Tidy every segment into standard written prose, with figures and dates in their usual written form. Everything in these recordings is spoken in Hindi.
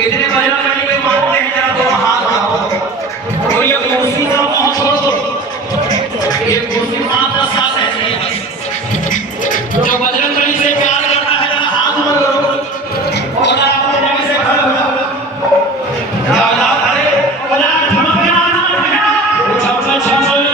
कितने बजरंग बली के मानते हैं जरा तो हाथ उठाओ। तो ये कुर्सी का मोह छोड़ दो, ये कुर्सी मात्र साथ है। जो बजरंग बली से प्यार करता है जरा हाथ ऊपर करो और जरा अपने जगह से खड़े हो जाओ। अरे बजा चमकना ना उछल चल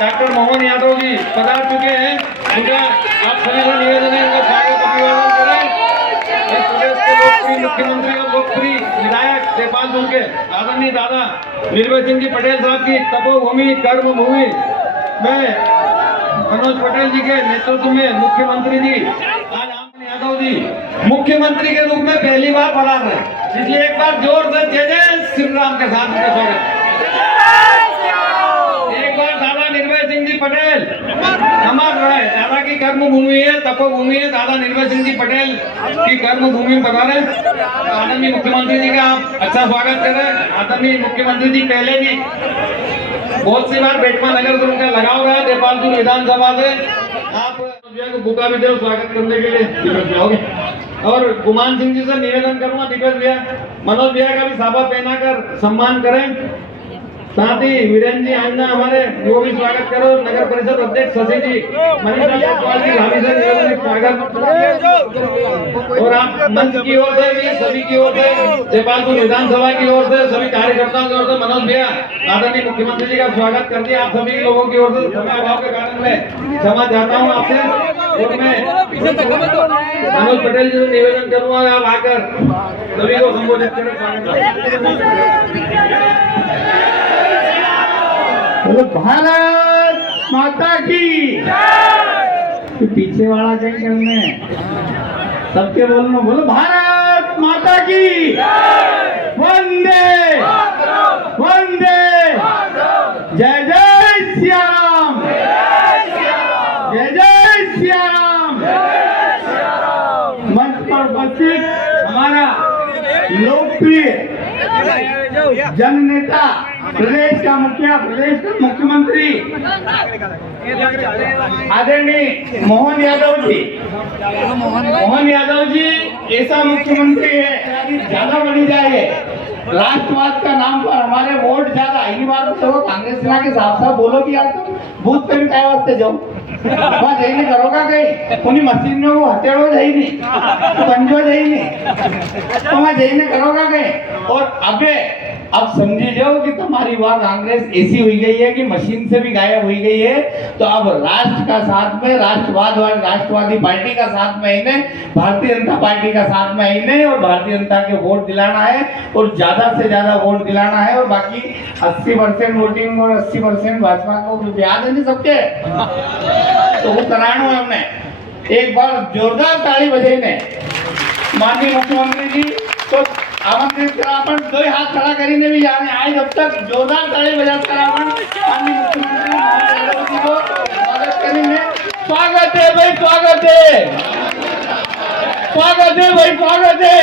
डॉक्टर मोहन यादव जी पधार चुके हैं। मुझे आप सभी का निवेदन है उनका स्वागत अभिवादन करें। इस प्रदेश के लोकप्रिय मुख्यमंत्री और लोकप्रिय विधायक देपालपुर के आदरणीय दादा निर्भय सिंह जी पटेल साहब की तपोभूमि कर्म भूमि में मनोज पटेल जी के नेतृत्व में मुख्यमंत्री जी आज यादव जी मुख्यमंत्री के रूप में पहली बार पधार रहे, इसलिए एक बार जोर से जय जय श्री राम के साथ उनका स्वागत। एक बार दादा निर्भय सिंह जी पटेल नमक रहे, दादा की कर्म भूमि है, तपोभूमि है, दादा निर्भय सिंह जी पटेल की कर्म भूमि में पधारे। आदरणीय मुख्यमंत्री जी का आप अच्छा स्वागत करें। आदरणीय मुख्यमंत्री जी पहले भी बहुत सी बार बेटमा नगर से उनका लगाव रहा है देपालपुर विधानसभा से। आप को बुका भी दे स्वागत करने के लिए जाओगे। और गुमान सिंह जी से निवेदन करूंगा दिग्गज भैया मनोज भैया का भी साफा पहनाकर सम्मान करें। साथ ही वीरेंद्र जी आंजना हमारे वो भी स्वागत करो। नगर परिषद अध्यक्ष शशि जी, मनीषा जायसवाल जी, भाभी से निवेदन स्वागत। और आप मंच की ओर से भी, सभी की ओर से, जयपालपुर विधानसभा की ओर से, सभी कार्यकर्ताओं की ओर से मनोज भैया आदरणीय मुख्यमंत्री जी का स्वागत कर दिया। आप सभी लोगों की ओर से समय अभाव के कारण मैं क्षमा चाहता हूँ आपसे। और मैं मनोज पटेल जी से निवेदन करूंगा आप आकर सभी को संबोधित करें। बोलो भारत माता की। तो पीछे वाला क्या करने, सबके बोलना, बोलो भारत माता की। वंदे वंदे, जय जय सिया राम, जय जय सिया राम। मंच पर उपस्थित हमारा लोकप्रिय जननेता, प्रदेश का मुखिया, प्रदेश का मुख्यमंत्री आदरणीय मोहन यादव जी। मोहन यादव जी ऐसा मुख्यमंत्री है, ज्यादा बनी जाए राष्ट्रवाद का नाम पर हमारे वोट ज्यादा। इसी बात तो कांग्रेस के साफ साफ बोलो कि यार तुम बूथ पे भी काय वास्ते जाओ, वहाँ जईने करोगा कहीं उन्हीं मशीनों को हथेड़ो जाई नहीं, पंजो जाई नहीं, तो वहाँ जईने करोगा कहीं। और अबे अब समझी जाओ कि तुम्हारी वहाँ कांग्रेस ऐसी हुई गई है कि मशीन से भी गायब हुई गई है। तो अब राष्ट्र का साथ में, राष्ट्रवाद वाली राष्ट्रवादी पार्टी का साथ में इन्हें, भारतीय जनता पार्टी का साथ में इन्हें, और भारतीय जनता के वोट दिलाना है और ज्यादा से ज्यादा वोट दिलाना है। और बाकी 80% वोटिंग और 80% भाजपा को याद है नहीं सबके, तो वो कराना है हमने। एक बार जोरदार ताली बजे ने माननीय मुख्यमंत्री जी तो आमंत्रित करा, अपन दो हाथ खड़ा करीने भी जाने आए। जब तक जोरदार ताली बजाकर अपन माननीय मुख्यमंत्री मोहन यादव जी को स्वागत करेंगे। स्वागत है भाई, स्वागत है, स्वागत है भाई, स्वागत है।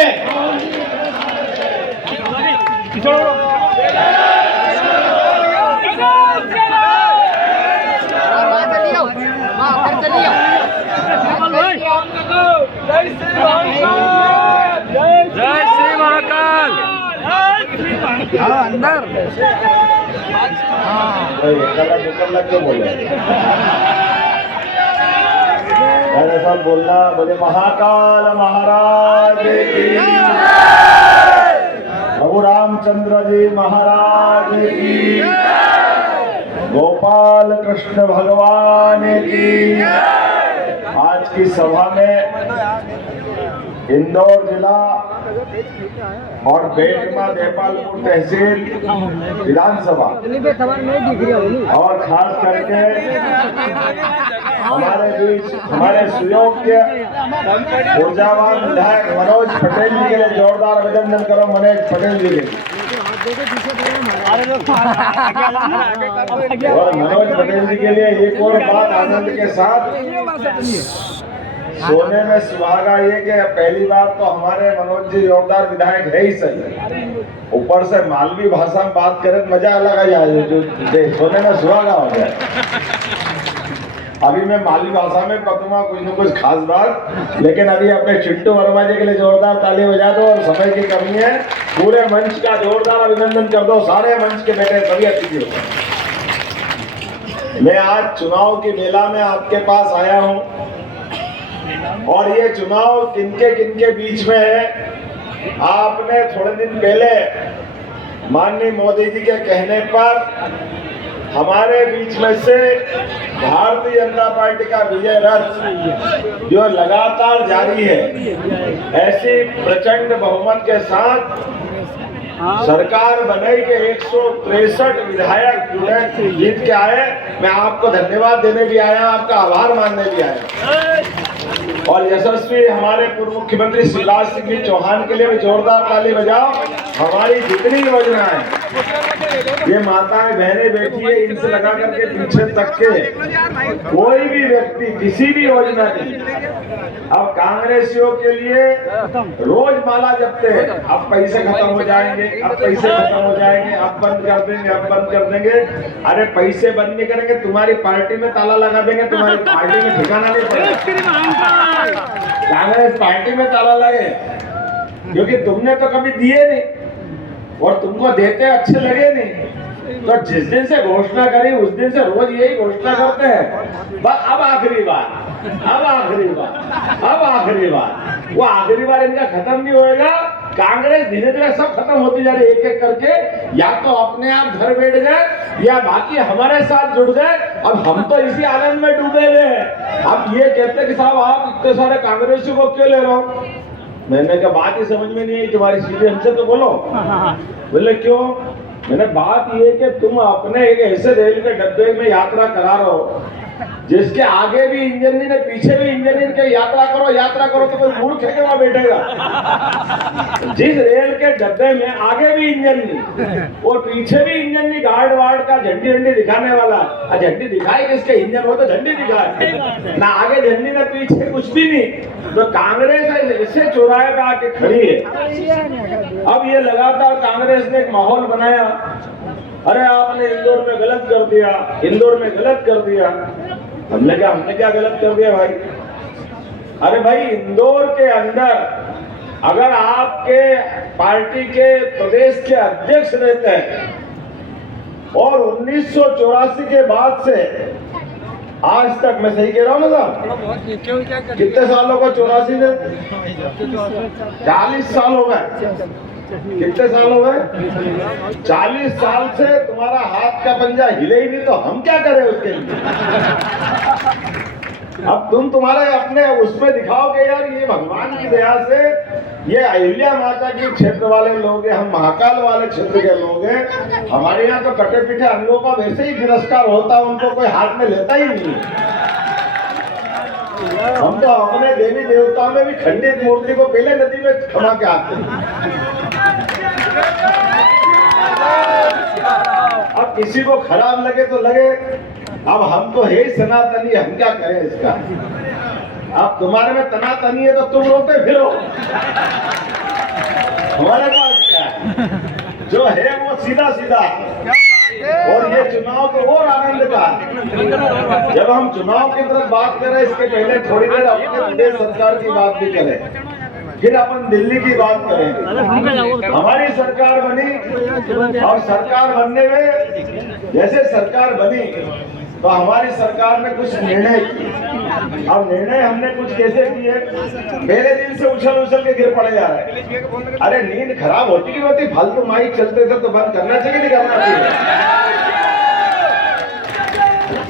जय श्री महाकाल। अंदर क्यों बोले ऐसा बोलना, बोले महाकाल महाराज की, प्रभु रामचंद्र जी महाराज की, गोपाल कृष्ण भगवान की। आज की सभा में इंदौर जिला और बेटमा देपालपुर तहसील विधानसभा और खास करके हमारे बीच हमारे सुयोग्य ऊर्जावान विधायक मनोज पटेल जी के लिए जोरदार अभिनंदन करो। मनोज पटेल जी के और मनोज पटेल जी के लिए एक और बात आनंद के साथ सोने में सुहागा ये कि पहली बार तो हमारे मनोज जी जोरदार विधायक है ही सही, ऊपर से मालवी भाषा में बात करें तो मजा अलग आ जाए, जो सोने में सुहागा हो जाए। अभी मैं मालवी भाषा में पकूंगा कुछ न कुछ खास बात, लेकिन अभी अपने चिट्टू वर्मा जी के लिए जोरदार ताली बजा दो। और समय की कमी है, पूरे मंच का जोरदार अभिनंदन कर दो, सारे मंच के बेटे सभी अतिथियों। मैं आज चुनाव की मेला में आपके पास आया हूं और ये चुनाव किनके बीच में है। आपने थोड़े दिन पहले माननीय मोदी जी के कहने पर हमारे बीच में से भारतीय जनता पार्टी का विजय रथ जो लगातार जारी है, ऐसी प्रचंड बहुमत के साथ सरकार बने के 163 विधायक जीत के आए। मैं आपको धन्यवाद देने भी आया, आपका आभार मानने भी आया। और यशस्वी हमारे पूर्व मुख्यमंत्री शिवराज सिंह जी चौहान के लिए भी जोरदार ताली बजाओ। हमारी जितनी योजना है, ये माताएं बहनें बैठी है, इनसे लगा करके पीछे तक के कोई भी व्यक्ति किसी भी योजना की, अब कांग्रेसियों के लिए रोज माला जपते हैं, अब पैसे खत्म हो जाएंगे, अब पैसे खत्म हो जाएंगे, अब बंद कर देंगे, अब बंद कर देंगे। अरे पैसे बंद नहीं करेंगे, तुम्हारी पार्टी में ताला लगा देंगे, तुम्हारी पार्टी में ठिकाना नहीं पड़ेगा। कांग्रेस पार्टी में ताला लगे, क्योंकि तुमने तो कभी दिए नहीं और तुमको देते अच्छे लगे नहीं, तो जिस दिन से घोषणा करी उस दिन से रोज यही घोषणा करते हैं, बस अब आखिरी बार, अब आखिरी बार, अब आखिरी बार। वो आखिरी बार इनका खत्म नहीं होएगा। कांग्रेस धीरे धीरे सब खत्म होती जा रही है एक एक करके, या तो अपने आप घर बैठ जाए या बाकी हमारे साथ जुड़ जाए। अब हम तो इसी आनंद में डूबे हुए हैं। अब ये कहते हैं कि साहब आप इतने सारे कांग्रेसियों को क्यों ले रहे हो? मैंने कहा बात ही समझ में नहीं आई तुम्हारी, सीधे हमसे तो बोलो। बोले क्यों? मैंने बात ये कि तुम अपने एक ऐसे रेल के डब्बे में यात्रा करा रहे हो जिसके आगे भी इंजन नहीं है पीछे भी इंजन नहीं है। यात्रा करो तो कोई मूर्ख है कि वहां बैठेगा। जिस रेल के डब्बे में आगे भी इंजन नहीं और पीछे भी इंजन नहीं, गार्ड वार्ड का झंडी दिखाने वाला, झंडी दिखाए किसके? इंजन हो तो झंडी दिखाए ना, आगे झंडी ना पीछे कुछ भी नहीं। तो कांग्रेस ऐसे चौराहे पे आके खड़ी है। अब ये लगातार कांग्रेस ने एक माहौल बनाया, अरे आपने इंदौर में गलत कर दिया, इंदौर में गलत कर दिया। हमने क्या गलत कर दिया भाई? अरे भाई इंदौर के अंदर अगर आपके पार्टी के प्रदेश के अध्यक्ष रहते हैं और 1984 के बाद से आज तक, मैं सही कह रहा हूँ ना साहब? कितने सालों का 84 से 40 साल हो गए। कितने साल हो गए? 40 साल से तुम्हारा हाथ का पंजा हिले ही नहीं, तो हम क्या करें उसके लिए? अब तुम्हारे अपने उसमें दिखाओगे यार ये भगवान की दया से ये अहिल्या माता की क्षेत्र वाले लोग हैं, हम महाकाल वाले क्षेत्र के लोग हैं। हमारे यहाँ तो कटे पीठे अंगों का वैसे ही तिरस्कार होता, उनको कोई हाथ में लेता ही नहीं। हम तो अपने देवी देवताओं में भी खंडित मूर्ति को पहले नदी में थमा के आते हैं। अब किसी को खराब लगे तो लगे, अब हम तो है ही सनातनी, हम क्या करें इसका? अब तुम्हारे में तनातनी है तो तुम रोते फिरो, हमारे पास क्या है? जो है वो सीधा सीधा। और ये चुनाव तो और आनंद का। जब हम चुनाव की तरफ बात करें इसके पहले थोड़ी देर अपने प्रदेश सरकार की बात भी करें, फिर अपन दिल्ली की बात करें। हमारी सरकार बनी और सरकार बनने में जैसे सरकार बनी तो हमारी सरकार ने कुछ निर्णय किए। अब निर्णय हमने कुछ कैसे किए? पहले दिन से उछल के गिर पड़े जा रहे। अरे नींद खराब होती कि होती? फालतू माइक चलते थे तो बंद करना चाहिए नहीं करना चाहिए?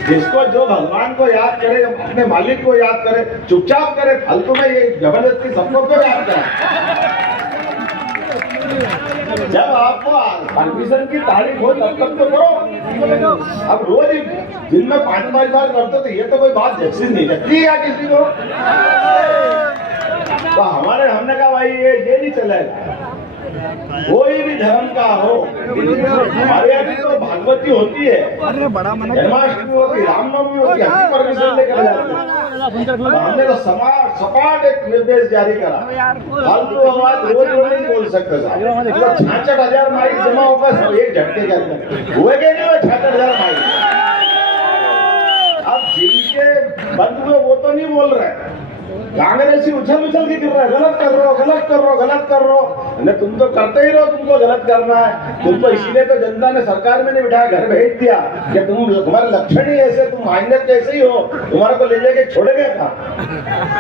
जिसको जो भगवान को याद करे, अपने मालिक को याद करे, चुपचाप करे। फालतू में ये जबरदस्ती सबको क्यों याद करें? जब आपको परमिशन की तारीफ हो तब तक तो करो। अब रोज दिन में 5-5 बार करते तो ये तो कोई बात जैसी नहीं लगती है किसी को। तो हमने कहा भाई ये नहीं चलेगा, कोई भी धर्म का हो। हमारे यहाँ भी तो भागवती होती है, जन्माष्टमी होती, रामनवमी होती, हम परमिशन लेकर जाते हैं। तो हमने तो सपाट एक निर्देश जारी करा, फालतू आवाज रोज नहीं बोल सकते साहब। 66,000 माइक जमा होगा सब एक झटके के अंदर। हुए के नहीं हुए 66,000 माइक? अब जिनके बंद हुए वो तो नहीं बोल रहे, कांग्रेसी उछल के गिर रहा है, गलत कर रहे हो। तुम तो करते ही रहो, तुमको गलत करना है। तुमको इसीलिए तो जनता ने सरकार में नहीं बिठाया, घर भेज दिया कि तुम्हारे लक्षण ही ऐसे, तुम आइंदे जैसे ही हो, तुम्हारे को ले जाके छोड़ेंगे था।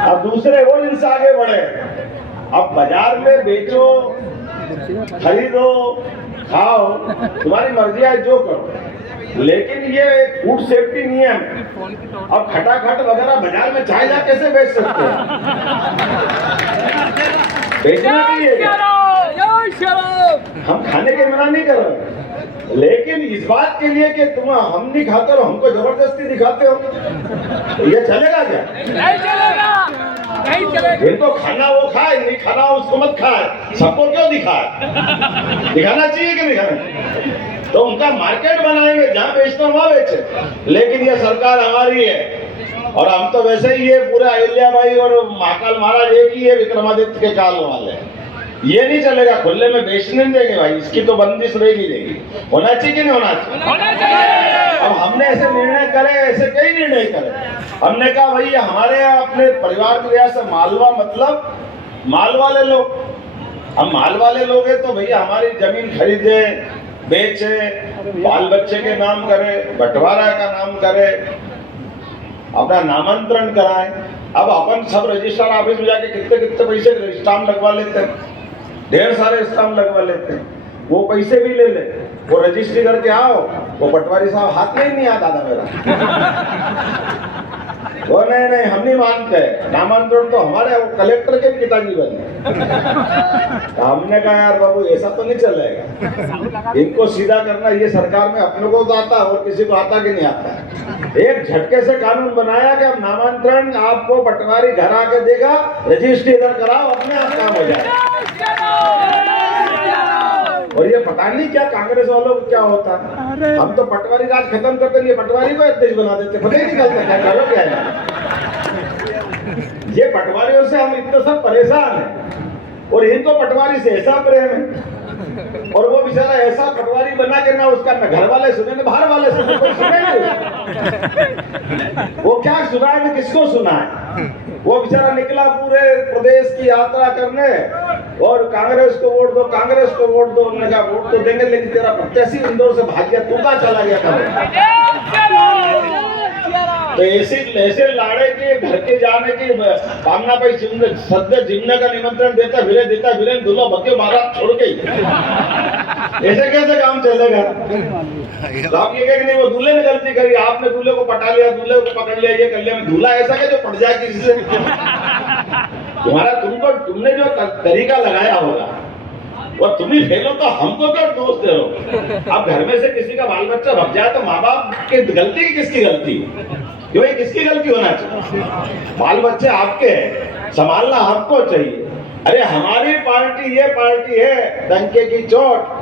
अब दूसरे और इनसे आगे बढ़े, अब बाजार में बेचो, खरीदो, खाओ, तुम्हारी मर्जी है, जो करो। लेकिन ये फूड सेफ्टी नियम, अब खटाखट वगैरह बाजार में चाय जा कैसे बेच सकते हैं? बेचना नहीं है, हम खाने के मना नहीं कर रहे, लेकिन इस बात के लिए कि तुम हम नहीं खाते हो, हमको जबरदस्ती दिखाते हो, ये चलेगा क्या? नहीं चलेगा। जिनको खाना वो खाए, नहीं खाना उसको मत खाए। सबको क्यों दिखाए? दिखाना चाहिए कि नहीं खाना? तो उनका मार्केट बनाएंगे, जहां बेचना वहां बेचे। लेकिन ये सरकार हमारी है और हम तो वैसे ही ये पूरा अहिल्या बाई और महाकाल महाराज एक ही है, विक्रमादित्य के काल वाले। ये नहीं चलेगा, खुले में बेचने नहीं देंगे भाई, इसकी तो बंदिश रही नहीं देगी। होना चाहिए कि नहीं होना चाहिए? अब हमने ऐसे निर्णय करे, ऐसे कई निर्णय करे। हमने कहा भाई हमारे यहाँ अपने परिवार की वजह से मालवा, मतलब माल वाले लोग, हम माल वाले लोग हैं तो भैया हमारी जमीन खरीदे, बेचे, बाल बच्चे के नाम करे, बंटवारा का नाम करे, अपना नामांतरण कराए। अब अपन सब रजिस्ट्रार ऑफिस में जाके कितने कितने पैसे स्टाम्प लगवा लेते हैं, ढेर सारे स्टाम्प लगवा लेते हैं, वो पैसे भी ले ले, वो रजिस्ट्री करके आओ, वो पटवारी साहब हाथ में ही नहीं आता था मेरा। वो नहीं हम नहीं मानते, नामांतरण तो हमारे वो कलेक्टर के पिताजी बने। तो हमने कहा यार बाबू ऐसा तो नहीं चलेगा, इनको सीधा करना ये सरकार में अपने को तो आता और किसी को आता कि नहीं आता। एक झटके से कानून बनाया कि अब नामांतरण आपको पटवारी घर आके देगा, रजिस्ट्री इधर कराओ, अपने आप काम हो जाएगा। और ये पता नहीं क्या कांग्रेस वालों को क्या होता है, हम तो पटवारी राज खत्म करते नहीं, पटवारी को अध्यक्ष बना देते, पता ही नहीं चलता क्या करो क्या है। ये पटवारियों से हम इतने सब परेशान हैं और इनको पटवारी से ऐसा प्रेम है, और वो बेचारा ऐसा पटवारी बना के ना उसका न घर वाले सुने न बाहर वाले सुने, कोई सुने नहीं। वो क्या सुनाए न किसको सुनाए। वो बेचारा निकला पूरे प्रदेश की यात्रा करने और कांग्रेस को वोट दो, कांग्रेस को वोट दो। उन्होंने कहा वोट तो देंगे लेकिन तेरा प्रत्याशी इंदौर से भाग गया, तू कहाँ चला गया था। तो ऐसे लाड़े के घर के जाने की कामना पे सद्य जिमने का निमंत्रण देता फिरे दूल्हा भक्के महाराज छोड़ के ऐसे कैसे काम चलेगा। तो आप ये कहें कि नहीं वो दूल्हे ने गलती करी, आपने दूल्हे को पटा लिया, दूल्हे को पकड़ लिया, ये कर लिया। दूल्हा ऐसा क्या जो पट जाए किसी से। तुम्हारा तुमने जो तरीका लगाया होगा और तुम ही फेलो तो हमको क्यों दोष दे रहे हो। अब घर में से किसी का बाल बच्चा भग जाए तो माँ बाप की गलती की किसकी गलती, क्यों ये किसकी गलती होना चाहिए। बाल बच्चे आपके हैं, संभालना आपको चाहिए। अरे हमारी पार्टी ये पार्टी है डंके की चोट।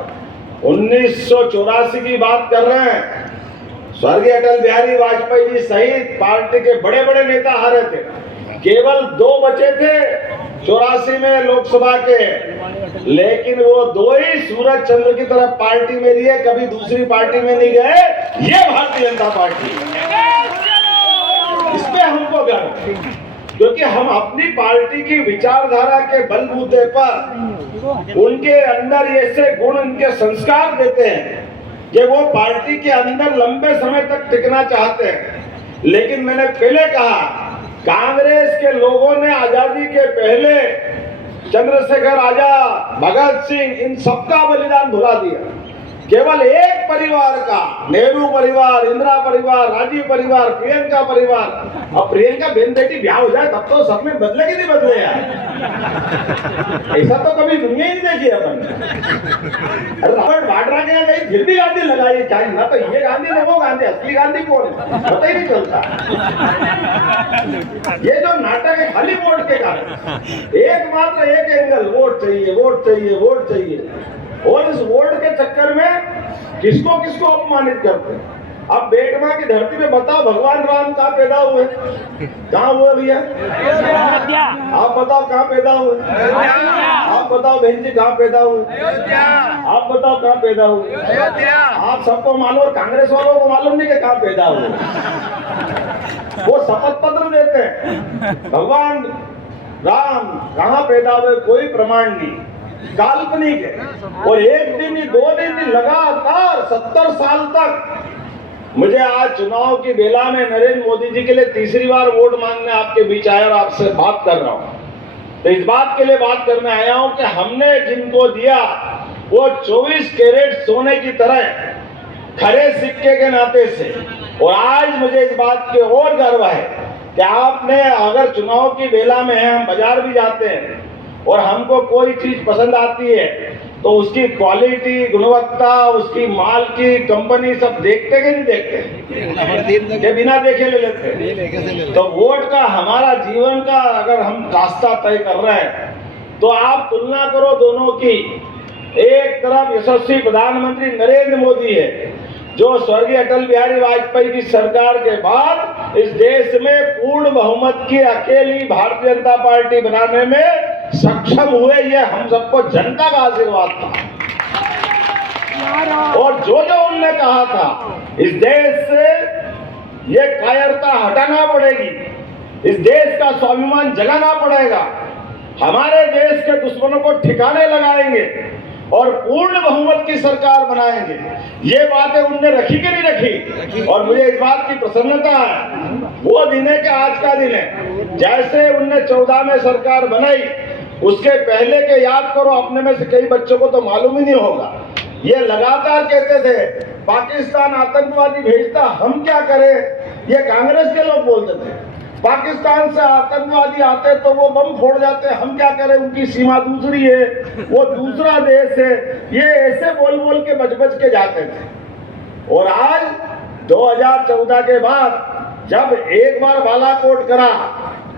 1984 की बात कर रहे हैं, स्वर्गीय अटल बिहारी वाजपेयी जी सहित पार्टी के बड़े बड़े नेता हारे थे, केवल 2 बचे थे 84 में लोकसभा के, लेकिन वो 2 ही सूरज चंद्र की तरफ पार्टी में लिए, कभी दूसरी पार्टी में नहीं गए। ये भारतीय जनता पार्टी, इसमें हमको गर्व, क्योंकि हम अपनी पार्टी की विचारधारा के बलबूते पर उनके अंदर ऐसे गुण, उनके संस्कार देते हैं कि वो पार्टी के अंदर लंबे समय तक टिकना चाहते हैं। लेकिन मैंने पहले कहा, कांग्रेस के लोगों ने आजादी के पहले चंद्रशेखर आजाद, भगत सिंह, इन सबका बलिदान भुला दिया। केवल एक परिवार का, नेहरू परिवार, इंदिरा परिवार, राजीव परिवार, प्रियंका परिवार। अब प्रियंका बहन बेटी ब्याह हो जाए तब तो सब में बदले कि नहीं बदले यार। ऐसा तो कभी दुनिया ही नहीं देखी अपन। रॉबर्ट वाड्रा के यहाँ गई फिर भी गांधी लगाई, क्या ना तो ये गांधी ना वो गांधी, असली गांधी कौन है पता ही नहीं चलता। ये जो नाटक है खाली वोट के कारण, एकमात्र एक एंगल, वोट चाहिए वोट चाहिए वोट चाहिए, और इस वोट के चक्कर में किसको किसको अपमानित करते हैं। अब बेटमा की धरती में बताओ भगवान राम कहाँ पैदा हुए, कहाँ हुए भैया आप बताओ, कहाँ पैदा हुए आप बताओ, बहन जी कहाँ पैदा हुए आप बताओ, कहाँ पैदा हुए आप सबको मालूम, और कांग्रेस वालों को मालूम नहीं कि कहाँ पैदा हुए। वो शपथ पत्र देते हैं, भगवान राम कहाँ पैदा हुए कोई प्रमाण नहीं, काल्पनिक है। और एक दिन ही 2 दिन ही लगातार 70 साल तक। मुझे आज चुनाव की बेला में नरेंद्र मोदी जी के लिए तीसरी बार वोट मांगने आपके बीच आया और आपसे बात कर रहा हूं। तो इस बात के लिए बात करने आया हूं कि हमने जिनको दिया वो 24 कैरेट सोने की तरह खरे सिक्के के नाते से, और आज मुझे इस बात के और गर्व है कि आपने, अगर चुनाव की बेला में है, हम बाजार भी जाते हैं और हमको कोई चीज पसंद आती है तो उसकी क्वालिटी, गुणवत्ता, उसकी माल की कंपनी सब देखते कि नहीं देखते, के बिना देखे ले लेते। तो वोट का, हमारा जीवन का अगर हम रास्ता तय कर रहे हैं तो आप तुलना करो दोनों की। एक तरफ यशस्वी प्रधानमंत्री नरेंद्र मोदी है, जो स्वर्गीय अटल बिहारी वाजपेयी की सरकार के बाद इस देश में पूर्ण बहुमत की अकेली भारतीय जनता पार्टी बनाने में सक्षम हुए। ये हम सबको जनता का आशीर्वाद था। और जो जो उनने कहा था, इस देश से ये कायरता हटाना पड़ेगी, इस देश का स्वाभिमान जगाना पड़ेगा, हमारे देश के दुश्मनों को ठिकाने लगाएंगे और पूर्ण बहुमत की सरकार बनाएंगे। ये बातें उनने रखी कि नहीं रखी? और मुझे इस बात की प्रसन्नता है, वो दिन है कि आज का दिन है। जैसे उनने 14 में सरकार बनाई, उसके पहले के याद करो, अपने में से कई बच्चों को तो मालूम ही नहीं होगा। ये लगातार कहते थे पाकिस्तान आतंकवादी भेजता, हम क्या करें? ये कांग्रेस के लोग बोलते थे। पाकिस्तान से आतंकवादी आते तो वो बम फोड़ जाते, हम क्या करें? उनकी सीमा दूसरी है, वो दूसरा देश है। ये ऐसे बोल बोल के बच बच के जाते थे। और आज 2014 के बाद जब एक बार बालाकोट करा,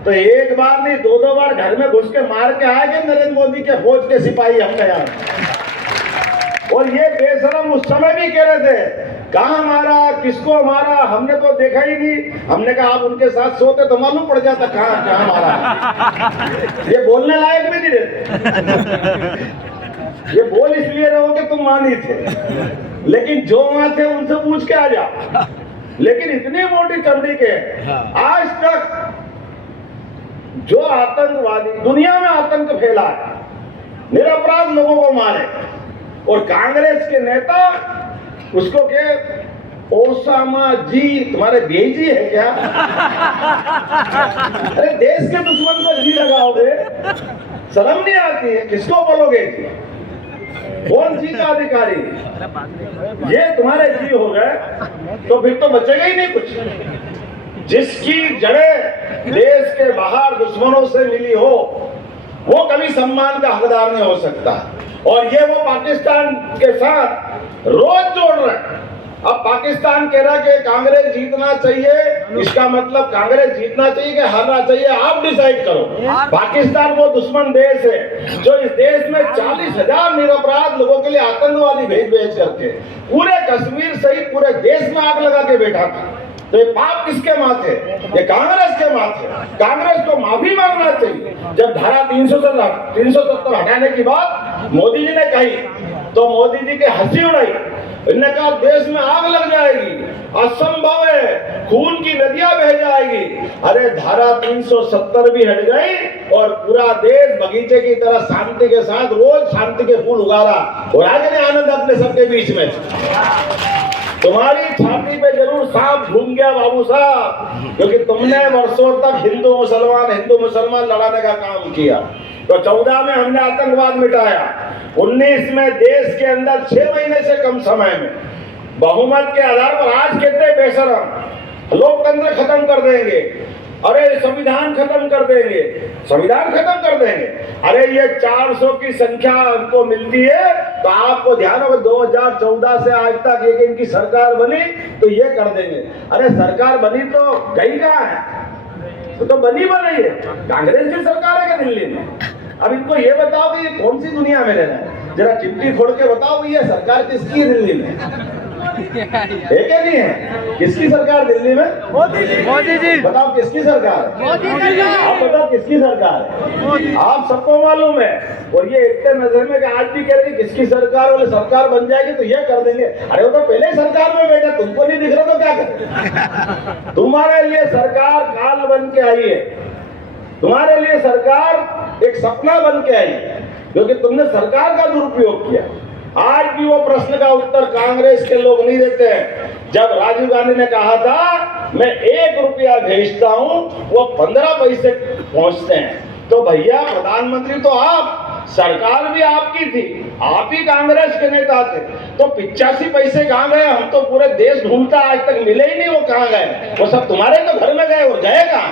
तो एक बार नहीं, दो बार घर में घुस के मार के आए कि नरेंद्र मोदी के फौज के सिपाही हमने यहाँ। और ये बेशरम उस समय भी कह रहे थे, कहाँ मारा, किसको मारा, हमने तो देखा ही नहीं। हमने कहा आप उनके साथ सोते तो मालूम पड़ जाता कहाँ मारा। ये बोलने लायक भी नहीं रहते। ये बोल इसलिए रहो कि तुम वहां नहीं थे, लेकिन जो वहां थे उनसे पूछ के आ जाओ। लेकिन इतनी मोटी चमड़ी के आज तक जो आतंकवादी दुनिया में आतंक फैला है, निरपराध लोगों को मारे, और कांग्रेस के नेता उसको के ओसामा जी तुम्हारे भेजी है क्या? अरे देश के दुश्मन को जी लगाओगे, शर्म नहीं आती है? किसको बोलोगे? कौन जी का अधिकारी? ये तुम्हारे जी हो गए तो फिर तो बचेगा ही नहीं कुछ। जिसकी जड़ें देश के बाहर दुश्मनों से मिली हो, वो कभी सम्मान का हकदार नहीं हो सकता। और ये वो पाकिस्तान के साथ रोज जोड़ रहे हैं। अब पाकिस्तान कह रहा है कि कांग्रेस जीतना चाहिए, इसका मतलब कांग्रेस जीतना चाहिए कि हारना चाहिए, आप डिसाइड करो। पाकिस्तान वो दुश्मन देश है जो इस देश में 40,000 निरपराध लोगों के लिए आतंकवादी भेज करके पूरे कश्मीर सहित पूरे देश में आग लगा के बैठा था। तो ये पाप किसके माथे? ये कांग्रेस के माथे। कांग्रेस को माफी मांगना चाहिए। जब धारा 370 हटाने की बात मोदी जी ने कही तो मोदी जी की हंसी उड़ाई। इन्होंने कहा देश में आग लग जाएगी, असंभव है, खून की नदियां बह जाएगी। अरे धारा 370 भी हट गई और पूरा देश बगीचे की तरह शांति के साथ रोज शांति के फूल उगा रहा। और आगे नहीं आनंद अपने सबके बीच में। तुम्हारी छाती पे जरूर सांप घूम गया बाबू साहब, क्योंकि तुमने वर्षों तक हिंदू मुसलमान लड़ाने का काम किया। तो 14 में हमने आतंकवाद मिटाया, 19 में देश के अंदर 6 महीने से कम समय में बहुमत के आधार पर आज कहते बेशरम लोकतंत्र खत्म कर देंगे, अरे संविधान खत्म कर देंगे, संविधान खत्म कर देंगे। अरे ये 400 की संख्या हमको मिलती है तो आपको ध्यान होगा 2014 से आज तक एक इनकी सरकार बनी तो ये कर देंगे। अरे सरकार बनी तो गई कहाँ है? तो बनी बनाई है, कांग्रेस की सरकार है क्या दिल्ली में? अब इनको ये बताओ कि ये कौन सी दुनिया में रहना है? जरा चिट्ठी खोल के बताओ ये सरकार किसकी है दिल्ली में? है क्या नहीं है? किसकी सरकार दिल्ली में? मोदी जी। बताओ किसकी सरकार है? आप बताओ किसकी सरकार है? आप सबको मालूम है। और ये इतने नजर में कि आज भी कह रहे हैं किसकी सरकार, बोले सरकार बन जाएगी तो ये कर देंगे। अरे वो तो पहले सरकार में बैठे, तुमको नहीं दिख रहा तो क्या करें? तुम्हारे लिए सरकार काल बन के आई है, तुम्हारे लिए सरकार एक सपना बन के आई है, क्योंकि तुमने सरकार का दुरुपयोग किया। आज भी वो प्रश्न का उत्तर कांग्रेस के लोग नहीं देते हैं। जब राजीव गांधी ने कहा था मैं 1 रुपया भेजता हूं, वो 15 पैसे पहुंचते हैं। तो भैया प्रधानमंत्री तो आप, सरकार भी आपकी थी, आप ही कांग्रेस के नेता थे, तो 85 पैसे कहाँ गए? हम तो पूरे देश ढूंढता आज तक मिले ही नहीं, वो कहाँ गए? वो सब तुम्हारे तो घर में गए, और जाएगा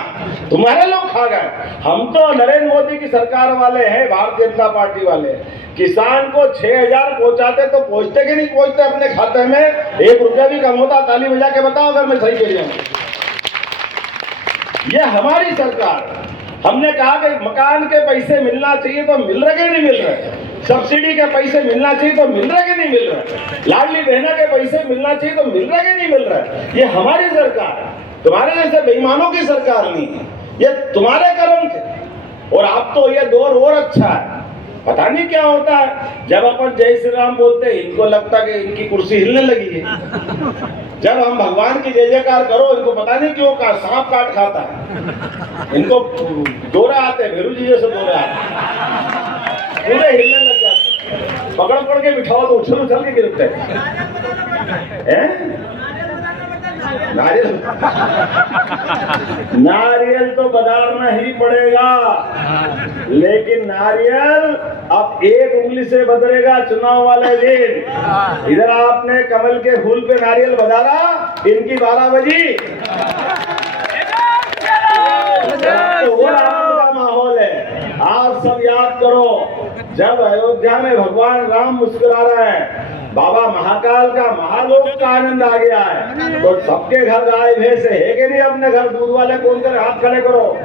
तुम्हारे लोग खा गए। हम तो नरेंद्र मोदी की सरकार वाले हैं, भारतीय जनता पार्टी वाले। किसान को 6,000 पहुंचाते तो पहुंचते कि नहीं पहुंचते अपने खाते में? 1 रुपया भी कम होता? ताली बजा के बताओ अगर मैं सही कह रहा हूं। ये हमारी सरकार। हमने कहा कि मकान के पैसे मिलना चाहिए तो मिल रहे कि नहीं मिल रहे? सब्सिडी के पैसे मिलना चाहिए तो मिल रहे कि नहीं मिल रहे? लाडली बहना के पैसे मिलना चाहिए तो मिल रहे कि नहीं मिल रहे? ये हमारी सरकार है, तुम्हारे जैसे बेईमानों की सरकार नहीं है। ये तुम्हारे कर्म थे। और आप तो ये दौर और अच्छा है, पता नहीं क्या होता है। जब अपन जय श्री राम बोलते हैं इनको लगता कि इनकी कुर्सी हिलने लगी है। जब हम भगवान की जय जयकार करो इनको पता नहीं क्यों का सांप काट खाता है। इनको दौरे आते हैं, भेरू जी जैसे दौरे आते हैं, पूरे हिलने लग जाते हैं। पकड़ पकड़ के बिठाओ तो उछल उछल के गिरते हैं। नारियल नारियल तो बदारना ही पड़ेगा, लेकिन नारियल अब एक उंगली से बदलेगा चुनाव वाले दिन। इधर आपने कमल के फूल पे नारियल बदारा, इनकी 12 बजी तो वो आनंद का माहौल है। आप सब याद करो, जब अयोध्या में भगवान राम मुस्कुरा रहे हैं, बाबा महाकाल का महालोक का आनंद आ गया है, तो सबके घर गाय भैंस है कि नहीं? अपने घर दूध वाले कौन कर हाथ खड़े करो।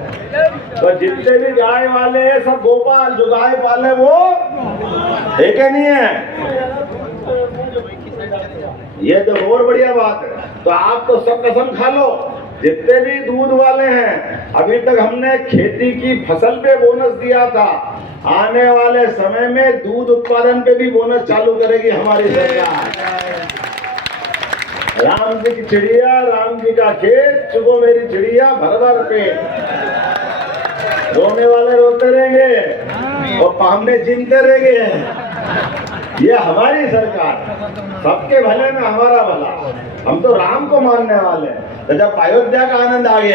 तो जितने भी गाय वाले हैं सब गोपाल, जो गाय पाले वो है कि नहीं है? ये तो और बढ़िया बात है। तो आप तो सब कसम खा लो, जितने भी दूध वाले हैं, अभी तक हमने खेती की फसल पे बोनस दिया था, आने वाले समय में दूध उत्पादन पे भी बोनस चालू करेगी हमारी सरकार। राम जी की चिड़िया, राम जी का खेत, चुगो मेरी चिड़िया भर भर पेट। रोने वाले रोते रहेंगे और पामने चिंते रहेंगे। ये हमारी सरकार, सबके भले में हमारा भला। हम तो राम को मानने वाले हैं। तो जब अयोध्या का आनंद आ गया,